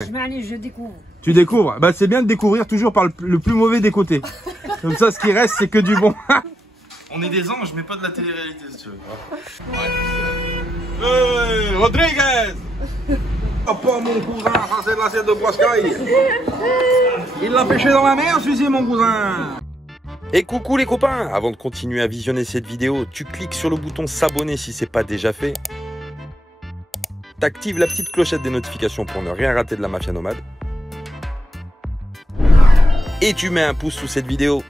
Je découvre. Tu découvres? Bah c'est bien de découvrir toujours par le plus mauvais des côtés. Comme ça, ce qui reste, c'est que du bon. On est des anges, mais pas de la télé-réalité, si tu veux. Ouais. Rodriguez! Oh, pas mon cousin, ça c'est de l'assiette de Brascaille. Il l'a pêché dans la mer, celui-ci, mon cousin. Et coucou les copains! Avant de continuer à visionner cette vidéo, tu cliques sur le bouton s'abonner si c'est pas déjà fait. T'actives la petite clochette des notifications pour ne rien rater de la mafia nomade. Et tu mets un pouce sous cette vidéo.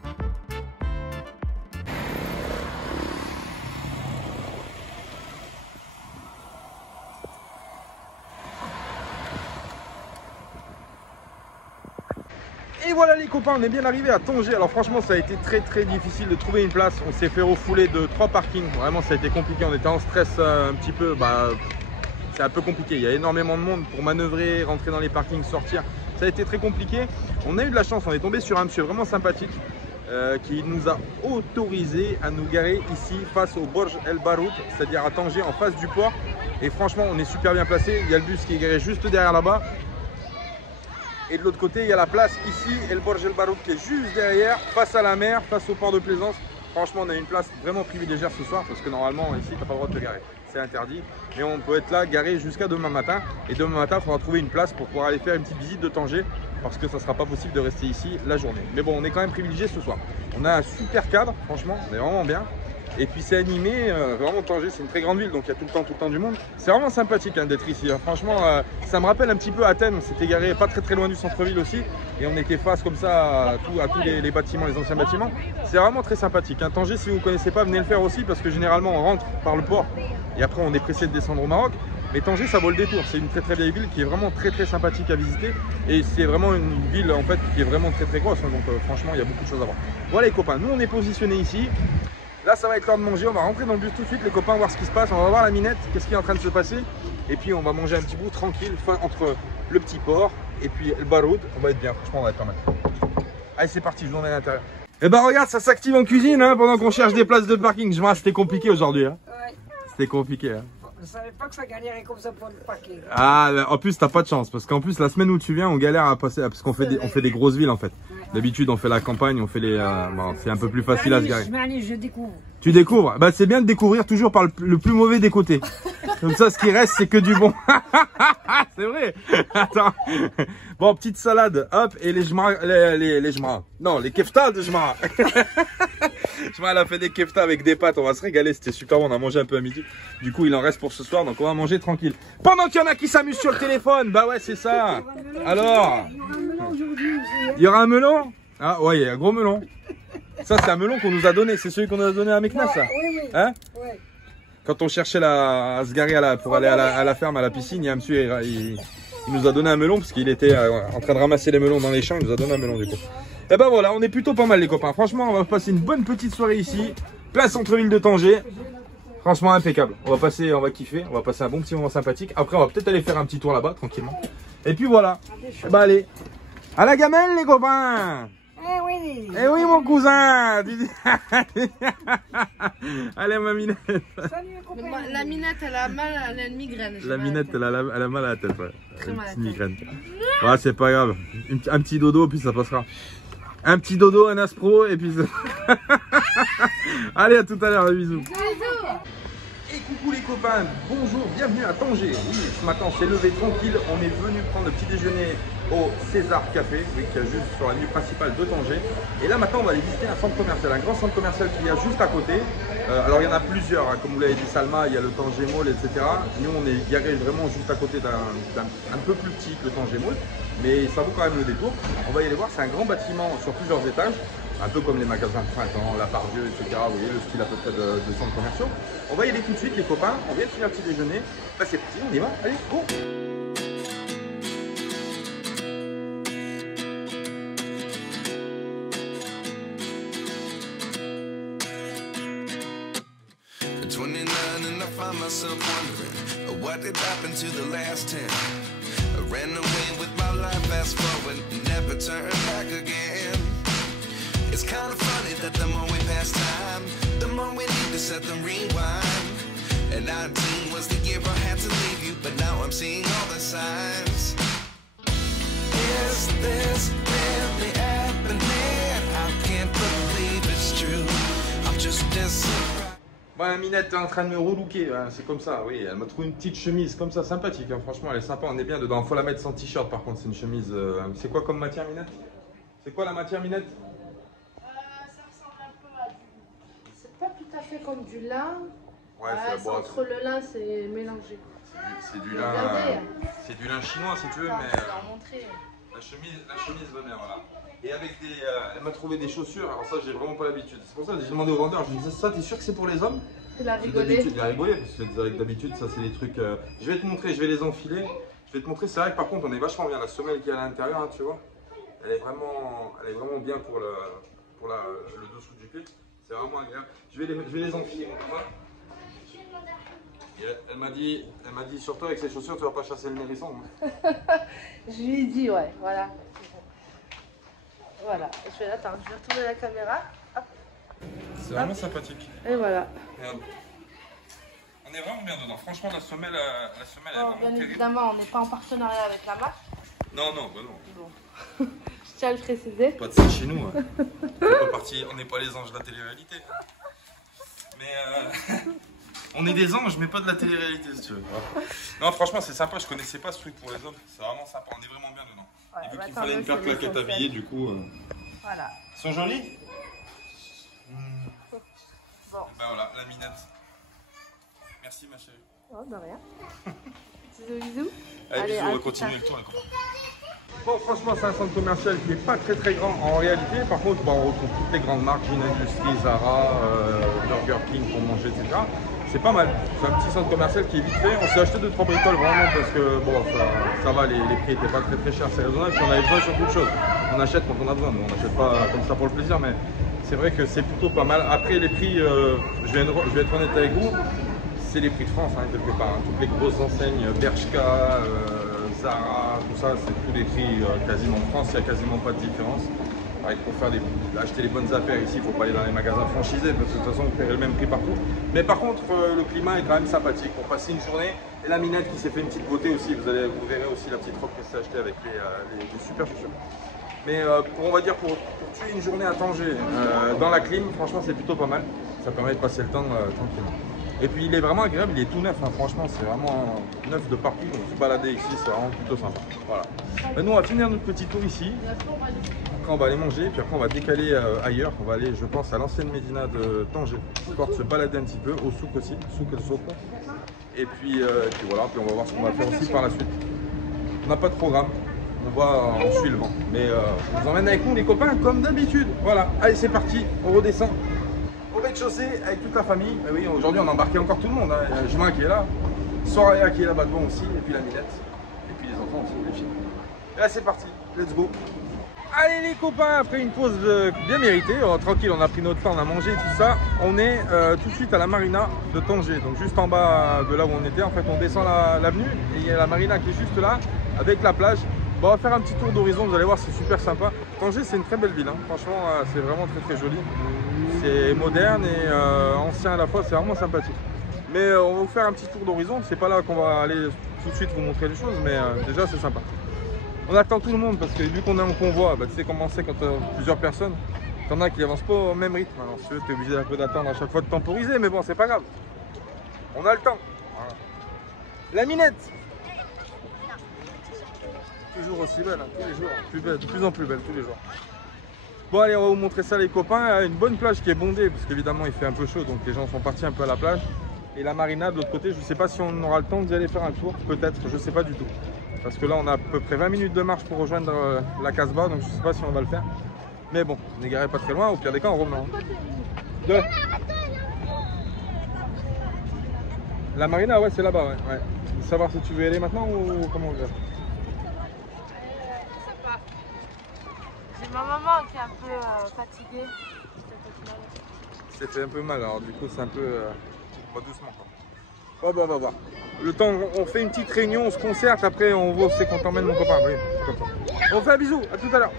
Et voilà les copains, on est bien arrivé à Tanger. Alors franchement ça a été très difficile de trouver une place. On s'est fait refouler de 3 parkings. Vraiment ça a été compliqué, on était en stress un petit peu. C'est un peu compliqué, il y a énormément de monde pour manœuvrer, rentrer dans les parkings, sortir. Ça a été très compliqué. On a eu de la chance, on est tombé sur un monsieur vraiment sympathique qui nous a autorisé à nous garer ici face au Borj El Baroud, c'est-à-dire à Tanger en face du port. Et franchement on est super bien placé. Il y a le bus qui est garé juste derrière là-bas. Et de l'autre côté, il y a la place ici et le Borj El Baroud qui est juste derrière, face à la mer, face au port de plaisance. Franchement, on a une place vraiment privilégiée ce soir parce que normalement, ici, tu n'as pas le droit de te garer. C'est interdit. Mais on peut être là, garé jusqu'à demain matin. Et demain matin, il faudra trouver une place pour pouvoir aller faire une petite visite de Tanger parce que ça ne sera pas possible de rester ici la journée. Mais bon, on est quand même privilégié ce soir. On a un super cadre, franchement, on est vraiment bien. Et puis c'est animé, vraiment Tanger c'est une très grande ville donc il y a tout le temps du monde. C'est vraiment sympathique d'être ici, hein. Franchement ça me rappelle un petit peu Athènes, on s'était garé pas très loin du centre-ville aussi. Et on était face comme ça à tous les bâtiments, les anciens bâtiments. C'est vraiment très sympathique, hein. Tanger si vous ne connaissez pas venez le faire aussi parce que généralement on rentre par le port et après on est pressé de descendre au Maroc. Mais Tanger ça vaut le détour, c'est une très vieille ville qui est vraiment très sympathique à visiter. Et c'est vraiment une ville en fait qui est vraiment très grosse, hein. Donc franchement il y a beaucoup de choses à voir. Voilà les copains, nous on est positionnés ici. Là ça va être l'heure de manger, on va rentrer dans le bus tout de suite les copains, voir ce qui se passe, on va voir la minette, qu'est-ce qui est en train de se passer. Et puis on va manger un petit bout tranquille entre le petit port et puis le Baroud, on va être bien, franchement on va être pas mal. Allez c'est parti, je vous emmène à l'intérieur. Et bah regarde, ça s'active en cuisine hein, pendant qu'on cherche des places de parking. Je vois c'était compliqué aujourd'hui. Hein. Ouais. C'était compliqué. Hein. Je savais pas que ça galérait comme ça pour le parking. Ah, en plus t'as pas de chance parce qu'en plus la semaine où tu viens on galère à passer parce qu'on fait on fait des grosses villes en fait. Ouais. D'habitude on fait la campagne, on fait les bon, c'est un peu plus facile à se garer. Je découvre. Tu découvres? Bah c'est bien de découvrir toujours par le plus mauvais des côtés. Comme ça ce qui reste c'est que du bon. C'est vrai. Attends. Bon petite salade, hop et les jma. Non les keftas de jma. Jma elle a fait des keftas avec des pâtes, on va se régaler, c'était super bon, on a mangé un peu à midi. Du coup il en reste pour ce soir donc on va manger tranquille. Pendant qu'il y en a qui s'amusent sur le téléphone, bah ouais c'est ça. Alors il y aura un melon? Ah ouais il y a un gros melon. Ça c'est un melon qu'on nous a donné, c'est celui qu'on a donné à Meknès ça. Oui. Hein? Oui. Quand on cherchait à se garer pour aller à la ferme, à la piscine, il y a un monsieur, il nous a donné un melon parce qu'il était en train de ramasser les melons dans les champs, il nous a donné un melon du coup. Et ben voilà, on est plutôt pas mal les copains. Franchement, on va passer une bonne petite soirée ici, place centre-ville de Tanger. Franchement impeccable. On va kiffer, on va passer un bon petit moment sympathique. Après, on va peut-être aller faire un petit tour là-bas tranquillement. Et puis voilà. Et bah allez, à la gamelle les copains. Eh oui mon cousin. Allez ma minette. La minette elle a mal, elle a une migraine. La minette elle a mal à la tête, ouais. Une petite migraine. Ouais c'est pas grave. Un petit dodo puis ça passera. Un petit dodo, un aspro et puis ça... Allez à tout à l'heure, bisous. Et coucou les copains, bonjour, bienvenue à Tanger. Oui, ce matin on s'est levé tranquille, on est venu prendre le petit déjeuner au César Café, oui, qui est juste sur la rue principale de Tanger. Et là maintenant on va aller visiter un centre commercial, un grand centre commercial qu'il y a juste à côté. Alors il y en a plusieurs, hein, comme vous l'avez dit Salma, il y a le Tanger Mall, etc. Nous on est garé vraiment juste à côté d'un peu plus petit que le Tanger Mall, mais ça vaut quand même le détour. On va y aller voir, c'est un grand bâtiment sur plusieurs étages. Un peu comme les magasins de printemps, la Pardieu, etc. Vous voyez le style à peu près de centres commerciaux. On va y aller tout de suite les copains, on vient de finir le petit déjeuner. Bah c'est parti, on y va, allez, go! It's kind of funny that the more we pass time, the more we need to set them rewind. And 19 was the year I had to leave you, but now I'm seeing all the signs. was just so Bon, la Minette est en train de me relooker, hein, c'est comme ça, oui. Elle m'a trouvé une petite chemise comme ça, sympathique, hein. Franchement, elle est sympa, on est bien dedans. Faut la mettre sans t-shirt par contre, c'est une chemise. C'est quoi comme matière, Minette? C'est quoi la matière, Minette? Ça ressemble un peu à du... C'est pas tout à fait comme du lin. Ouais, c'est bon, entre le lin, c'est mélangé. c'est du lin. Regardez. C'est du lin chinois si tu veux, Attends, mais. je vais leur montrer. La chemise va bien, voilà. Et avec des. Elle m'a trouvé des chaussures, alors ça, j'ai vraiment pas l'habitude. C'est pour ça que j'ai demandé au vendeur, je lui disais, ça, t'es sûr que c'est pour les hommes? Il a rigolé. Il a rigolé, parce que d'habitude, ça, c'est des trucs. Je vais te montrer, je vais les enfiler. Je vais te montrer, c'est vrai que par contre, on est vachement bien. La semelle qui est à l'intérieur, hein, tu vois, elle est vraiment bien pour le dessous du pied. C'est vraiment agréable. Je vais les enfiler, mon copain. Et elle m'a dit, surtout avec ces chaussures, tu vas pas chasser le hérisson. Je lui ai dit, ouais, voilà. Voilà, je vais retourner la caméra. Hop. C'est vraiment sympathique. Et voilà. Regarde. On est vraiment bien dedans. Franchement, la semelle Bon, est vraiment bien terrible. évidemment, on n'est pas en partenariat avec la marque. Non, bah non. Bon. Je tiens à le préciser. Pas de ça chez nous. Hein. On n'est pas les anges de la télé-réalité. Mais on est des anges, mais pas de la télé-réalité, si tu veux. Non, franchement, c'est sympa. Je connaissais pas ce truc pour les hommes. C'est vraiment sympa. On est vraiment bien dedans. Ouais, Et vu bah, qu'il tant fallait mieux, une paire c'est claquette l'essentiel. habillée, du coup. Voilà. Ils sont jolis. Bon. Ben voilà, la Minette. Merci, ma chérie. Oh, de rien. Bisous. Allez, bisous, à on va plus continuer tard. le tour, les copains. Bon, franchement, c'est un centre commercial qui n'est pas très grand en réalité. Par contre, bon, on retrouve toutes les grandes marques, Gin Industries, Zara, Burger King pour manger, etc. C'est pas mal. C'est un petit centre commercial qui est vite fait. On s'est acheté 2-3 bricoles vraiment parce que bon, ça va, les prix n'étaient pas très chers, c'est raisonnable. Puis on avait besoin sur beaucoup de choses. On achète quand on a besoin. On n'achète pas comme ça pour le plaisir, mais c'est vrai que c'est plutôt pas mal. Après, les prix, je vais être honnête avec vous, c'est les prix de France, hein, quelque part. Hein. Toutes les grosses enseignes, Bershka, Zara, tout ça, c'est tous les prix quasiment en France. Il n'y a quasiment pas de différence. Pareil, pour acheter les bonnes affaires ici, il ne faut pas aller dans les magasins franchisés parce que de toute façon, vous paierez le même prix partout. Mais par contre, le climat est quand même sympathique. On passe une journée. Et la Minette qui s'est fait une petite beauté aussi. Vous verrez aussi la petite robe qu'elle s'est achetée avec les super chaussures. Mais on va dire pour tuer une journée à Tanger dans la clim, franchement, c'est plutôt pas mal. Ça permet de passer le temps tranquillement. Et puis il est vraiment agréable, il est tout neuf, hein. Franchement c'est vraiment neuf de partout, donc se balader ici c'est vraiment plutôt sympa. Voilà. Ben, nous on va finir notre petit tour ici, après on va aller manger, puis après on va décaler ailleurs, on va aller je pense à l'ancienne Médina de Tanger, histoire de se balader un petit peu, au souk aussi, souk El Souk. Et puis voilà, puis on va voir ce qu'on va faire aussi par la suite. On n'a pas de programme, on suit le vent, mais on vous emmène avec nous les copains comme d'habitude. Voilà, allez c'est parti, on redescend. Au rez-de-chaussée avec toute la famille. Oui, aujourd'hui on a embarqué encore tout le monde. Hein. Il y a Jumin qui est là, Soraya qui est là-bas devant aussi, et puis la Minette, et puis les enfants aussi, les filles. Et là c'est parti, let's go. Allez les copains, après une pause bien méritée, tranquille, on a pris notre temps, on a mangé tout ça. On est tout de suite à la marina de Tanger, donc juste en bas de là où on était. En fait on descend l'avenue et il y a la marina qui est juste là, avec la plage. Bon, on va faire un petit tour d'horizon, vous allez voir, c'est super sympa. Tanger c'est une très belle ville, hein. Franchement c'est vraiment très joli. C'est moderne et ancien à la fois, c'est vraiment sympathique. Mais on va vous faire un petit tour d'horizon, c'est pas là qu'on va aller tout de suite vous montrer les choses, mais déjà c'est sympa. On attend tout le monde parce que vu qu'on est en convoi, bah, tu sais comment c'est quand tu as plusieurs personnes, t'en as qui avancent pas au même rythme. Alors si tu veux, t'es obligé un peu d'attendre à chaque fois de temporiser, mais bon c'est pas grave. On a le temps. Voilà. La Minette, toujours aussi belle, hein, tous les jours, plus belle, de plus en plus belle tous les jours. Bon allez, on va vous montrer ça les copains. Une bonne plage qui est bondée parce qu'évidemment il fait un peu chaud, donc les gens sont partis un peu à la plage. Et la marina de l'autre côté, je ne sais pas si on aura le temps d'y aller faire un tour, peut-être, je ne sais pas du tout. Parce que là on a à peu près 20 minutes de marche pour rejoindre la Casbah, donc je ne sais pas si on va le faire. Mais bon, n'égarez pas très loin, au pire des cas on revenant. La marina, ouais c'est là-bas, ouais. Savoir si tu veux y aller maintenant ou comment on va faire. J'ai ma maman qui est un peu fatiguée. C'est fait un peu mal, alors du coup c'est un peu... on va doucement quoi. Oh, bah, on va voir. Le temps, on fait une petite réunion, on se concerte, après on voit c'est quand t'emmène mon copain. Oui, comme ça. On fait un bisou, à tout à l'heure.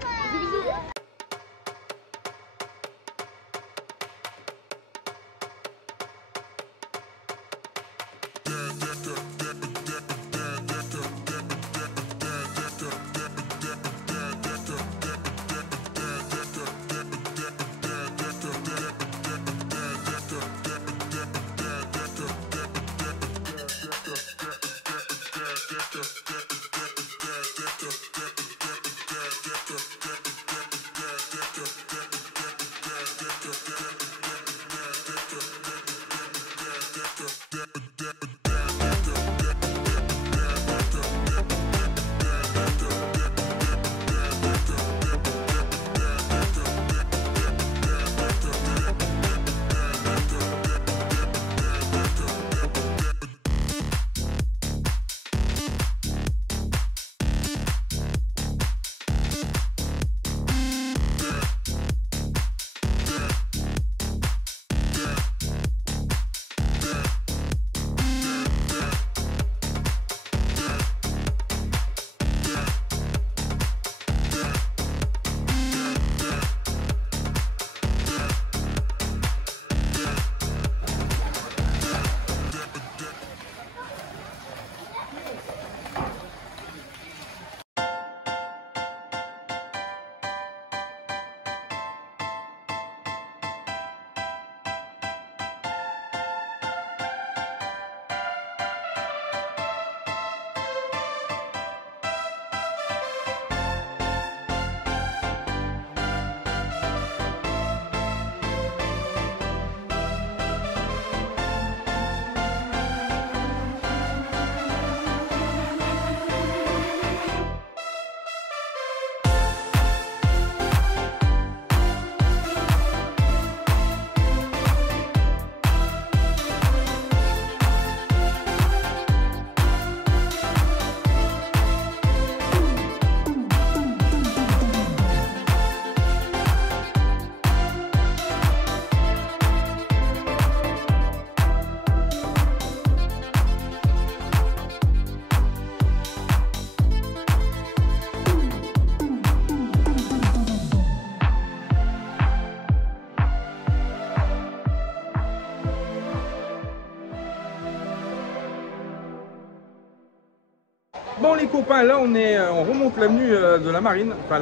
copains, là on remonte l'avenue de la Marine, enfin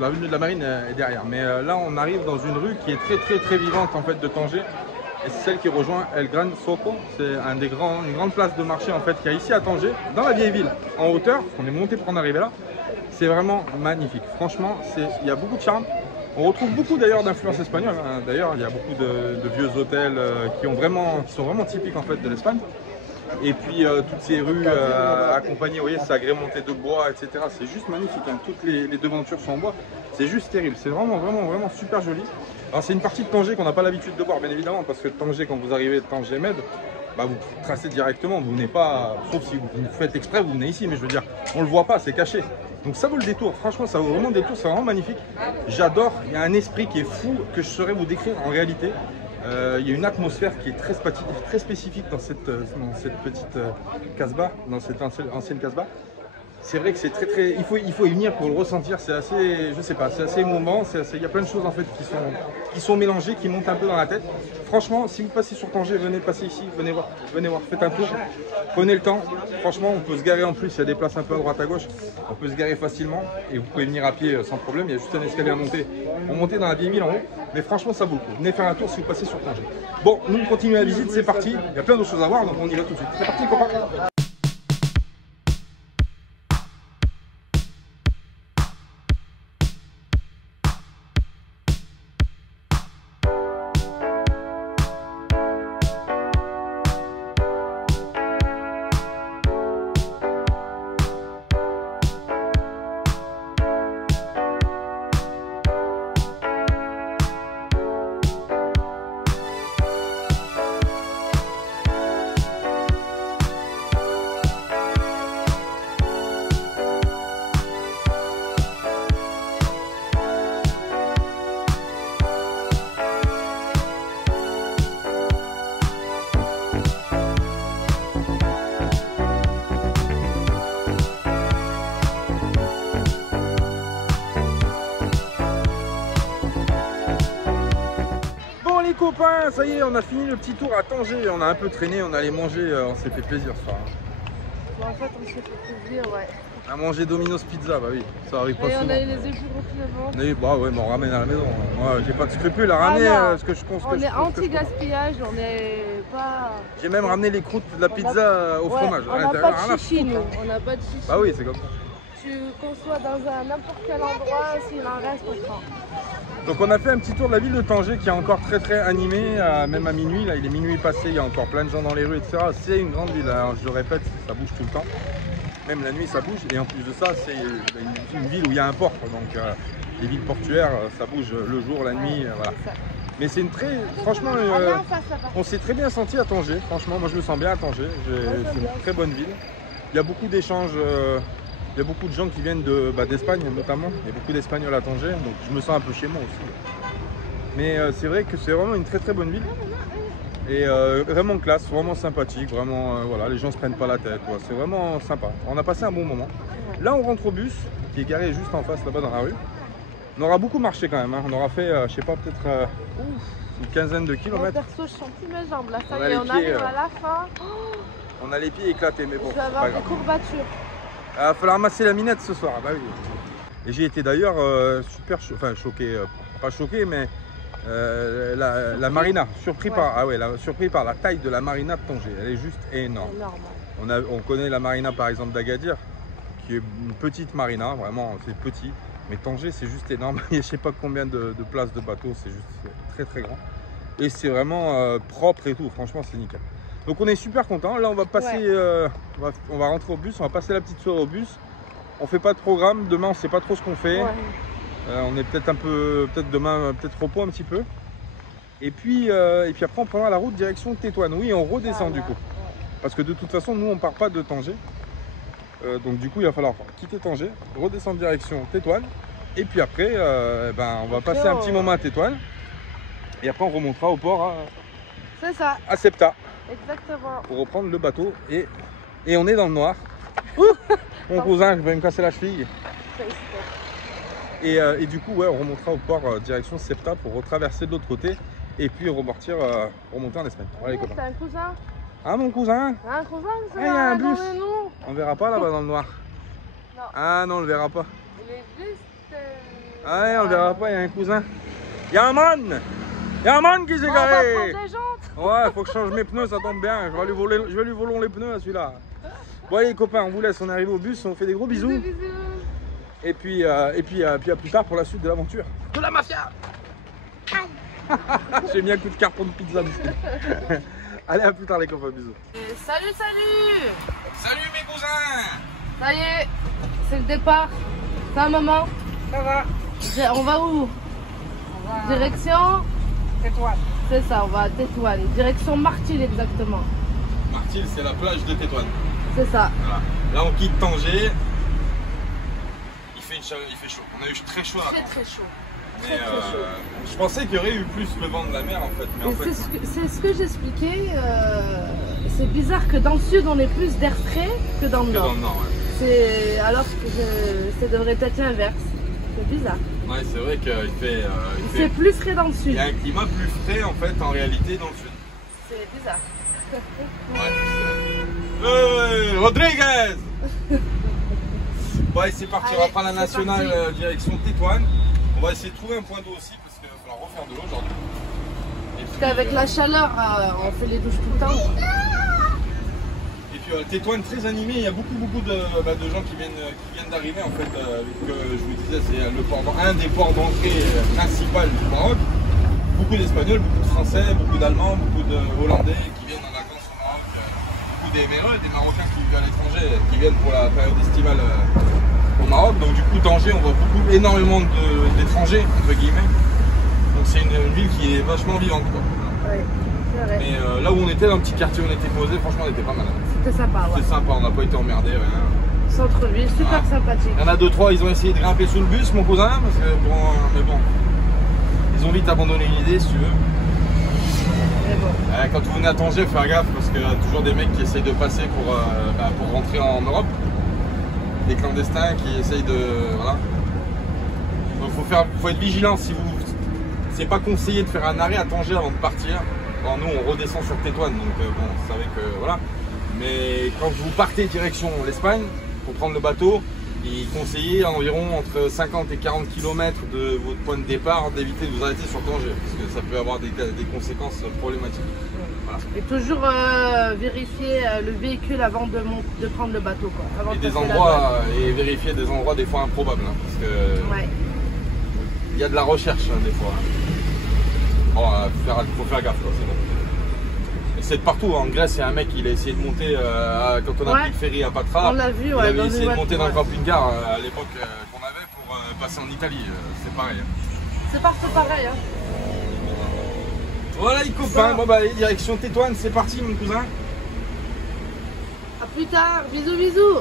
l'avenue de la Marine est derrière, mais là on arrive dans une rue qui est très vivante en fait de Tanger, et c'est celle qui rejoint El Gran Zoco. C'est une grande place de marché en fait qu'il y a ici à Tanger, dans la vieille ville, en hauteur. On est monté pour en arriver là. C'est vraiment magnifique. Franchement, il y a beaucoup de charme. On retrouve beaucoup d'ailleurs d'influences espagnoles. Hein. D'ailleurs, il y a beaucoup de vieux hôtels qui sont vraiment typiques en fait de l'Espagne. Et puis toutes ces rues accompagnées, vous voyez, c'est agrémenté de bois, etc. C'est juste magnifique. Hein. Toutes les devantures sont en bois. C'est juste terrible. C'est vraiment super joli. Alors c'est une partie de Tanger qu'on n'a pas l'habitude de voir, bien évidemment, parce que Tanger, quand vous arrivez de Tanger-Med, bah, vous tracez directement. Vous venez pas, sauf si vous faites exprès, vous venez ici. Mais je veux dire, on le voit pas, c'est caché. Donc ça vaut le détour. Franchement, ça vaut vraiment le détour. C'est vraiment magnifique. J'adore. Il y a un esprit qui est fou que je saurais vous décrire en réalité. Il y a une atmosphère qui est très spécifique dans cette petite casbah, dans cette ancienne casbah. C'est vrai que c'est très, il faut y venir pour le ressentir. C'est assez, je sais pas, c'est assez émouvant. Il y a plein de choses en fait qui sont mélangées, qui montent un peu dans la tête. Franchement, si vous passez sur Tanger, venez passer ici, venez voir, faites un tour, prenez le temps. Franchement, on peut se garer en plus. Il y a des places un peu à droite à gauche. On peut se garer facilement et vous pouvez venir à pied sans problème. Il y a juste un escalier à monter. On monte dans la vieille ville en haut, mais franchement, ça vaut le coup. Venez faire un tour si vous passez sur Tanger. Bon, nous on continue la visite. C'est parti. Il y a plein d'autres choses à voir, donc on y va tout de suite. C'est parti, copains. Les copains, ça y est, on a fini le petit tour à Tanger. On a un peu traîné, on allait manger, on s'est fait plaisir ce soir. Bon, en fait, on s'est fait plaisir, ouais. On a mangé Domino's Pizza, bah oui, ça arrive pas souvent. Et on a eu les éprouves devant. Oui, bah ouais, mais on ramène à la maison. Moi, j'ai pas de scrupules à ramener ce que je pense. On est anti-gaspillage, on est pas... J'ai même ramené les croûtes de la pizza au fromage. On n'a pas de chichi, nous. On n'a pas de chichi. Bah oui, c'est comme ça. Qu'on soit dans n'importe quel endroit, s'il en reste, on prend. Donc on a fait un petit tour de la ville de Tanger qui est encore très animée, même à minuit. Là, il est minuit passé, il y a encore plein de gens dans les rues, etc. C'est une grande ville, alors, je le répète, ça bouge tout le temps. Même la nuit, ça bouge. Et en plus de ça, c'est une ville où il y a un port. Donc les villes portuaires, ça bouge le jour, la nuit, voilà. Mais c'est franchement, on s'est très bien senti à Tanger. Franchement, moi je me sens bien à Tanger. C'est une très bonne ville. Il y a beaucoup d'échanges. Il y a beaucoup de gens qui viennent d'Espagne notamment, il y a beaucoup d'Espagnols à Tanger, donc je me sens un peu chez moi aussi. Mais c'est vrai que c'est vraiment une très bonne ville. Et vraiment classe, vraiment sympathique, vraiment voilà, les gens se prennent pas la tête, c'est vraiment sympa. On a passé un bon moment. Là on rentre au bus, qui est garé juste en face là-bas dans la rue. On aura beaucoup marché quand même, hein. On aura fait, je sais pas, peut-être une quinzaine de kilomètres. Moi, perso, je sens plus mes jambes, là, ça y est, on arrive à la fin. On a les pieds éclatés, mais bon, je vais avoir des courbatures. Il va falloir ramasser la minette ce soir, bah oui. Et j'ai été d'ailleurs super choqué, pas choqué, mais la marina, surpris par la taille de la marina de Tanger. Elle est juste énorme. On connaît la marina par exemple d'Agadir, qui est une petite marina, vraiment c'est petit. Mais Tanger c'est juste énorme. Il y a je sais pas combien de places de bateaux, c'est juste très grand. Et c'est vraiment propre et tout, franchement c'est nickel. Donc on est super content. Là on va passer, on va rentrer au bus, on va passer la petite soirée au bus. On fait pas de programme, demain on sait pas trop ce qu'on fait. On est peut-être demain, peut-être repos un petit peu. Et puis après on prendra la route direction Tétouan. Oui, on redescend du coup. Parce que de toute façon nous on part pas de Tanger. Donc du coup il va falloir quitter Tanger, redescendre direction Tétouan. Et puis après on va passer un petit moment à Tétouan. Et après on remontera au port à Ceuta. Exactement. Pour reprendre le bateau et on est dans le noir. Mon cousin, je vais me casser la cheville. Et du coup, on remontera au port direction Ceuta pour retraverser de l'autre côté et puis remonter en Espagne. Voilà, les copains. T'as un cousin? Ah, mon cousin? Un cousin, il y a un bus. On verra pas là-bas dans le noir. Ah non, on le verra pas. Il est juste... Ah ouais, on le verra pas, il y a un cousin. Il y a un man. Il y a un man qui s'est On va garé. prendre des jantes. Ouais, faut que je change mes pneus, ça tombe bien. Je vais lui voler les pneus à celui-là. Bon allez les copains, on vous laisse, on est arrivé au bus, on fait des gros bisous. Bisous. Et puis à plus tard pour la suite de l'aventure. De la mafia. J'ai mis un coup de carton de pizza dessus. Allez, à plus tard les copains, bisous. Salut. Salut mes cousins. Ça y est, c'est le départ. Ça maman. Ça va. On va où? On va. Direction? Tétouan. C'est ça, on va à Tétouan. Direction Martil exactement. Martil, c'est la plage de Tétouan. C'est ça. Voilà. Là on quitte Tanger. Il fait chaud. On a eu très chaud avant. Très chaud. Mais je pensais qu'il y aurait eu plus le vent de la mer en fait. Mais en fait... C'est ce que j'expliquais. C'est bizarre que dans le sud on ait plus d'air frais que dans le nord. Dans le nord, ouais. Alors que ça devrait être l'inverse. C'est bizarre. Ouais, c'est vrai qu'il fait. C'est plus frais dans le sud. Il y a un climat plus frais en fait en réalité dans le sud. C'est bizarre. Ouais. Rodriguez. Ouais, c'est parti, on va prendre la nationale direction Tétouan. On va essayer de trouver un point d'eau aussi parce qu'il va falloir refaire de l'eau aujourd'hui. Parce qu'avec la chaleur, on fait les douches tout le temps. Et puis Tétouan très animé, il y a beaucoup de gens qui viennent d'arriver en fait. Vu que je vous disais, c'est un des ports d'entrée principal du Maroc. Beaucoup d'Espagnols, beaucoup de Français, beaucoup d'Allemands, beaucoup de Hollandais qui viennent en vacances au Maroc. Beaucoup d'Émirats, des Marocains qui vivent à l'étranger, qui viennent pour la période estivale au Maroc. Donc du coup Tanger, on voit énormément d'étrangers entre guillemets. Donc c'est une ville qui est vachement vivante quoi. Oui, c'est vrai. Mais là où on était, dans le petit quartier où on était posé, franchement on était pas mal. C'était sympa, ouais. C'était sympa, on n'a pas été emmerdés, rien. Centre-ville, super sympathique. Il y en a 2-3, ils ont essayé de grimper sous le bus, mon cousin, parce que bon, mais bon, ils ont vite abandonné l'idée si tu veux. Mais bon. Quand vous venez à Tanger, faire gaffe parce qu'il y a toujours des mecs qui essayent de passer pour rentrer en Europe. Des clandestins qui essayent de. Voilà. Donc faut être vigilant. Si vous. C'est pas conseillé de faire un arrêt à Tanger avant de partir. Bon, nous on redescend sur Tétouan, donc bon, vous savez que voilà. Mais quand vous partez direction l'Espagne pour prendre le bateau, il est conseillé environ entre 50 et 40 km de votre point de départ d'éviter de vous arrêter sur Tanger parce que ça peut avoir des conséquences problématiques. Voilà. Et toujours vérifier le véhicule avant de prendre le bateau. Quoi, avant et de des passer endroits et vérifier des endroits des fois improbables hein, parce que ouais. il y a de la recherche hein, des fois. Bon, faut faire gaffe c'est bon. C'est de partout, en Grèce il y a un mec il a essayé de monter quand on a pris le ferry à Patra. On l'a vu, il ouais, avait essayé de monter dans le camping-car à l'époque qu'on avait pour passer en Italie, c'est pareil. C'est partout pareil. Hein. Voilà les copains, bon bah allez, direction Tétouan, c'est parti mon cousin. A plus tard, bisous.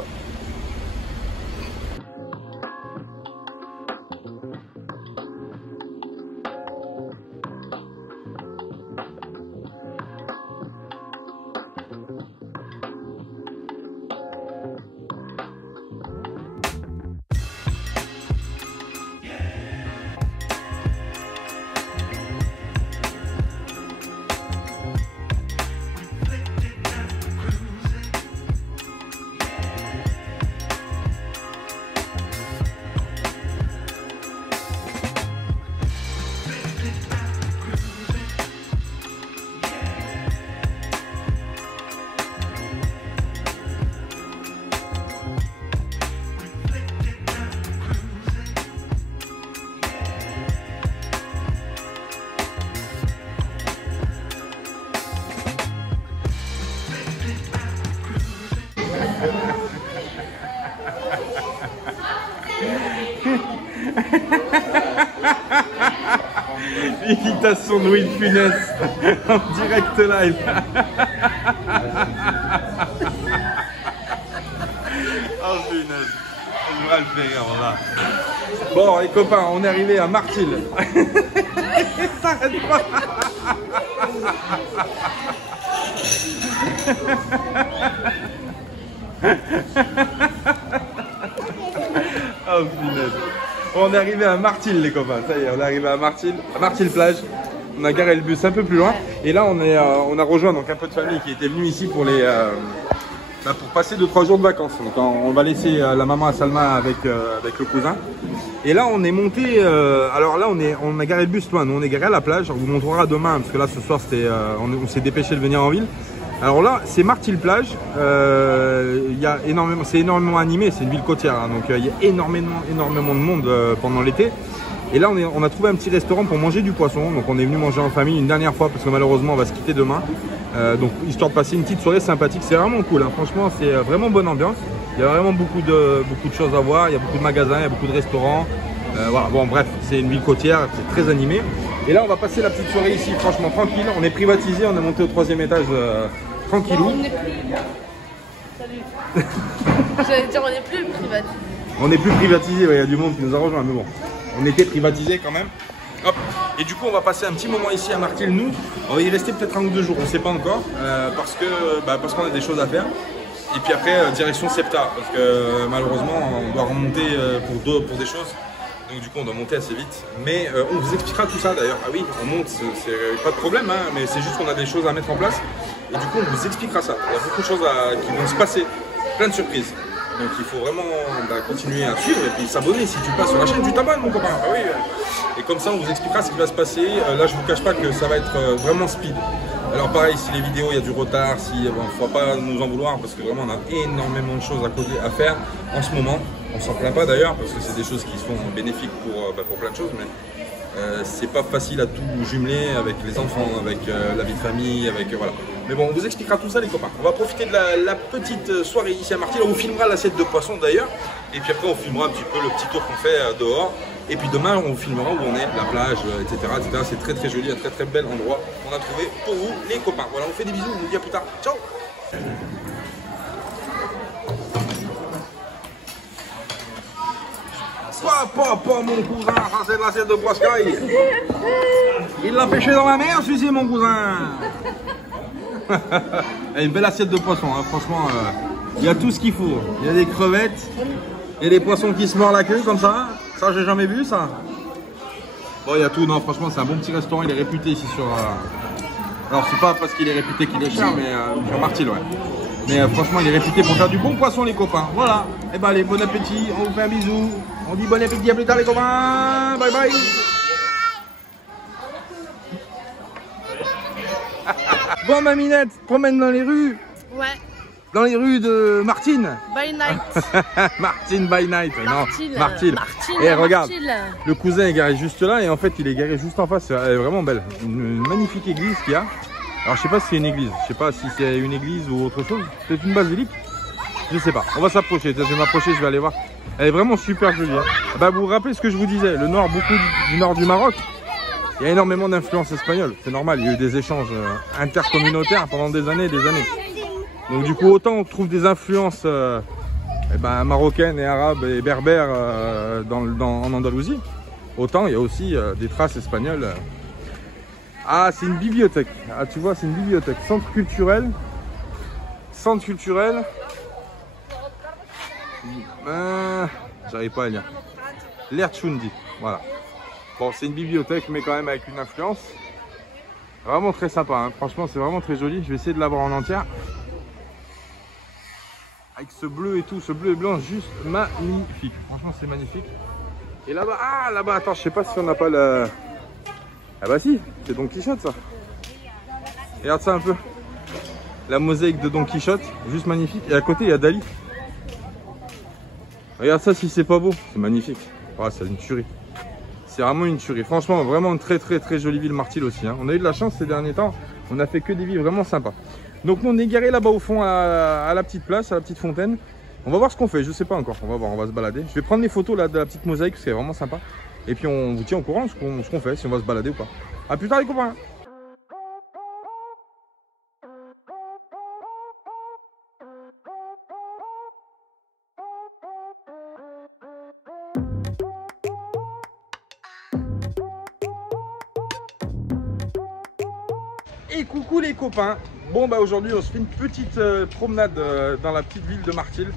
Imitation de Louis de Funès en direct live. Oh punaise, je vais le faire là. Bon les copains, on est arrivé à Martil. T'arrêtes pas. Oh punaise. On est arrivé à Martil les copains, ça y est, on est arrivé à Martil plage. On a garé le bus un peu plus loin et là on a rejoint donc un peu de famille qui était venu ici pour pour passer 2-3 jours de vacances. Donc on va laisser la maman à Salma avec le cousin. Et là on est monté, alors là on a garé le bus loin, nous on est garé à la plage, on vous montrera demain parce que là ce soir on s'est dépêché de venir en ville. Alors là c'est Martil plage, c'est énormément animé, c'est une ville côtière, hein, donc il y a énormément de monde pendant l'été. Et là on a trouvé un petit restaurant pour manger du poisson, donc on est venu manger en famille une dernière fois parce que malheureusement on va se quitter demain. Donc histoire de passer une petite soirée sympathique, c'est vraiment cool, hein. Franchement c'est vraiment bonne ambiance. Il y a vraiment beaucoup de choses à voir, il y a beaucoup de magasins, il y a beaucoup de restaurants. Voilà, bon bref, c'est une ville côtière, c'est très animé. Et là on va passer la petite soirée ici, franchement tranquille, on est privatisé, on est monté au 3e étage tranquillou. On n'est plus... Salut. J'allais dire on n'est plus privatisé. On n'est plus privatisé, il y a du monde qui nous a rejoint, mais bon, on était privatisé quand même. Hop. Et du coup on va passer un petit moment ici à Martil. Nous on va y rester peut-être 1 ou 2 jours, on ne sait pas encore, parce qu'on a des choses à faire. Et puis après direction Septa, parce que malheureusement on doit remonter pour des choses. Donc du coup on doit monter assez vite. Mais on vous expliquera tout ça d'ailleurs. Ah oui, on monte, c'est pas de problème, hein, mais c'est juste qu'on a des choses à mettre en place. Et du coup on vous expliquera ça. Il y a beaucoup de choses qui vont se passer, plein de surprises. Donc il faut vraiment continuer à suivre et puis s'abonner. Si tu passes sur la chaîne, tu t'abonnes mon copain. Ah oui. Et comme ça on vous expliquera ce qui va se passer. Là je vous cache pas que ça va être vraiment speed. Alors pareil, si les vidéos il y a du retard, il ne faut pas nous en vouloir parce que vraiment on a énormément de choses à faire en ce moment. On s'en plaint pas d'ailleurs parce que c'est des choses qui sont bénéfiques pour plein de choses, mais c'est pas facile à tout jumeler avec les enfants, avec la vie de famille, voilà. Mais bon, on vous expliquera tout ça les copains. On va profiter de la petite soirée ici à Martil. On vous filmera l'assiette de poisson d'ailleurs. Et puis après on filmera un petit peu le petit tour qu'on fait dehors. Et puis demain on vous filmera où on est, la plage, etc. C'est très très joli, un très très bel endroit qu'on a trouvé pour vous les copains. Voilà, on vous fait des bisous, on vous dit à plus tard. Ciao. Papa, mon cousin, ça c'est de l'assiette de poiscaille. Il l'a pêché dans la mer, celui-ci mon cousin. Une belle assiette de poisson, hein. Franchement, il y a tout ce qu'il faut. Il y a des crevettes, il y a des poissons qui se mordent la queue comme ça. Ça, j'ai jamais vu ça. Bon, il y a tout. Non, franchement, c'est un bon petit restaurant. Il est réputé ici sur. Alors, c'est pas parce qu'il est réputé qu'il est cher, mais sur Martil, ouais. Mais franchement, il est réputé pour faire du bon poisson, les copains. Voilà. Et ben, allez, bon appétit. On vous fait un bisou. On dit bon appétit, à plus tard, les copains. Bye bye. Bon, ma Minette, promène dans les rues. Ouais. Dans les rues de Martine. By night. Martine by night. Martil. Non, Martil. Et regarde, le cousin est garé juste là et en fait il est garé juste en face. Elle est vraiment belle. Une magnifique église qu'il y a. Alors je sais pas si c'est une église. Je sais pas si c'est une église ou autre chose. C'est une basilique. Je sais pas. On va s'approcher. Je vais m'approcher, je vais aller voir. Elle est vraiment super jolie. Hein. Bah, vous vous rappelez ce que je vous disais. Le nord, beaucoup du nord du Maroc. Il y a énormément d'influence espagnole. C'est normal. Il y a eu des échanges intercommunautaires pendant des années et des années. Donc du coup, autant on trouve des influences marocaines et arabes et berbères en Andalousie, autant il y a aussi des traces espagnoles. Ah, c'est une bibliothèque. Ah, tu vois, c'est une bibliothèque. Centre culturel. Centre culturel. J'arrive pas à lire. L'Erchundi. Voilà. Bon, c'est une bibliothèque, mais quand même avec une influence. Vraiment très sympa. Hein. Franchement, c'est vraiment très joli. Je vais essayer de l'avoir en entière. Avec ce bleu et tout, ce bleu et blanc, juste magnifique. Franchement, c'est magnifique. Et là-bas, là-bas, attends, je sais pas si on n'a pas la... Ah bah si, c'est Don Quichotte ça. Regarde ça un peu. La mosaïque de Don Quichotte, juste magnifique. Et à côté, il y a Dali. Regarde ça si c'est pas beau, c'est magnifique. Oh, c'est une tuerie. C'est vraiment une tuerie. Franchement, vraiment une très très très jolie ville Martil aussi. Hein. On a eu de la chance ces derniers temps. On a fait que des villes vraiment sympas. Donc nous on est garé là-bas au fond à la petite place, à la petite fontaine. On va voir ce qu'on fait, je sais pas encore. On va voir, on va se balader. Je vais prendre les photos là de la petite mosaïque parce qu'elle est vraiment sympa. Et puis on vous tient au courant ce qu'on fait, si on va se balader ou pas. A plus tard les copains. Et coucou les copains. Bon bah aujourd'hui on se fait une petite promenade dans la petite ville de Martil.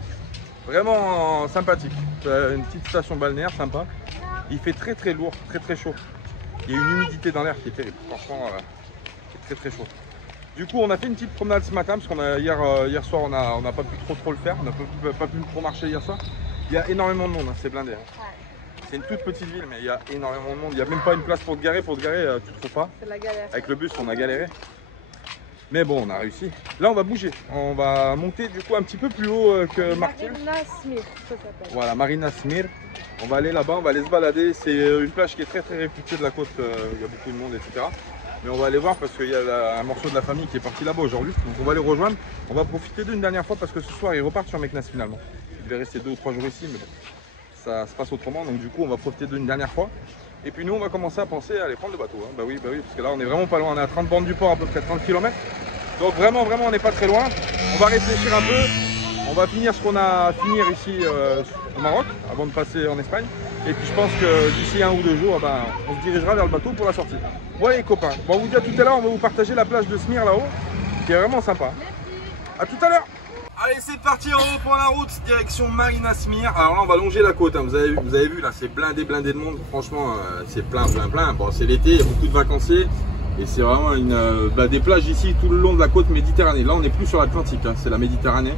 Vraiment sympathique. Une petite station balnéaire sympa. Il fait très très lourd, très très chaud. Il y a une humidité dans l'air qui est terrible. Franchement, c'est très très chaud. Du coup, on a fait une petite promenade ce matin parce qu'on a hier soir, on n'a pas pu trop le faire. On n'a pas pu trop marcher hier soir. Il y a énormément de monde, hein, c'est blindé. Hein. C'est une toute petite ville, mais il y a énormément de monde. Il n'y a même pas une place pour te garer. Pour te garer, tu ne trouves pas. C'est la galère. Avec le bus, on a galéré. Mais bon, on a réussi. Là, on va bouger. On va monter du coup un petit peu plus haut que Martin. Marina Smir, ça s'appelle. Voilà, Marina Smir. On va aller là-bas, on va aller se balader. C'est une plage qui est très réputée de la côte. Il y a beaucoup de monde, etc. Mais on va aller voir parce qu'il y a un morceau de la famille qui est parti là-bas aujourd'hui. Donc on va les rejoindre. On va profiter d'eux une dernière fois parce que ce soir, ils repartent sur Meknès finalement. Ils devaient rester 2 ou 3 jours ici, mais bon, ça se passe autrement. Donc du coup, on va profiter d'eux une dernière fois. Et puis nous, on va commencer à penser à aller prendre le bateau. Hein. Bah oui, parce que là, on est vraiment pas loin. On est à 30 bornes du port, à peu près 30 km. Donc vraiment, on n'est pas très loin. On va réfléchir un peu. On va finir ce qu'on a à finir ici au Maroc, avant de passer en Espagne. Et puis je pense que d'ici 1 ou 2 jours, ben, on se dirigera vers le bateau pour la sortie. Voilà les copains. Bon, on vous dit à tout à l'heure, on va vous partager la plage de Smir là-haut, qui est vraiment sympa. A tout à l'heure. Allez, c'est parti en haut pour la route, direction Marina Smir. Alors là, on va longer la côte, hein. Vous avez vu, là, c'est blindé de monde. Franchement, c'est plein. Bon, c'est l'été, il y a beaucoup de vacanciers. Et c'est vraiment des plages ici tout le long de la côte méditerranée. Là, on n'est plus sur l'Atlantique, hein, c'est la Méditerranée.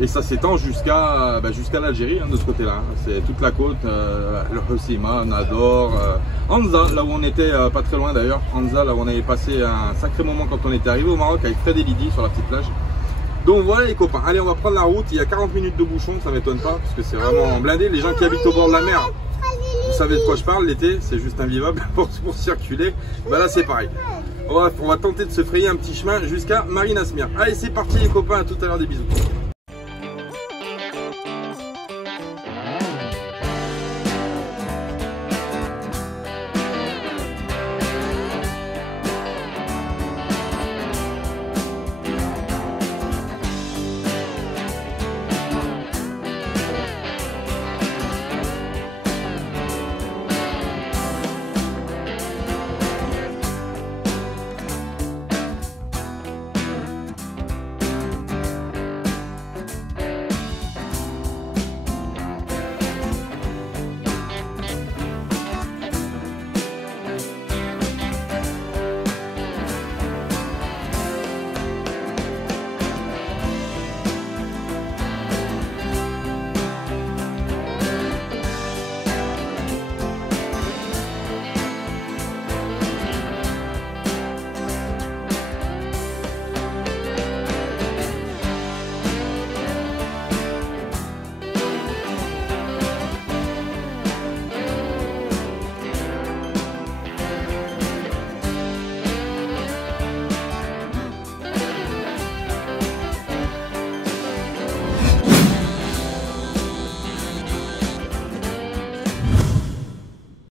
Et ça s'étend jusqu'à l'Algérie, hein, de ce côté-là. Hein. C'est toute la côte, le Hoceima, Nador, Anza, là où on était, pas très loin d'ailleurs. Anza, là où on avait passé un sacré moment quand on était arrivé au Maroc avec Fred et Lydie sur la petite plage. Donc voilà les copains, allez, on va prendre la route. Il y a 40 minutes de bouchon, ça m'étonne pas parce que c'est vraiment blindé. Les gens qui habitent au bord de la mer, vous savez de quoi je parle, l'été c'est juste invivable pour circuler. Bah là c'est pareil. On va tenter de se frayer un petit chemin jusqu'à Marina Smir. Allez, c'est parti les copains, à tout à l'heure, des bisous.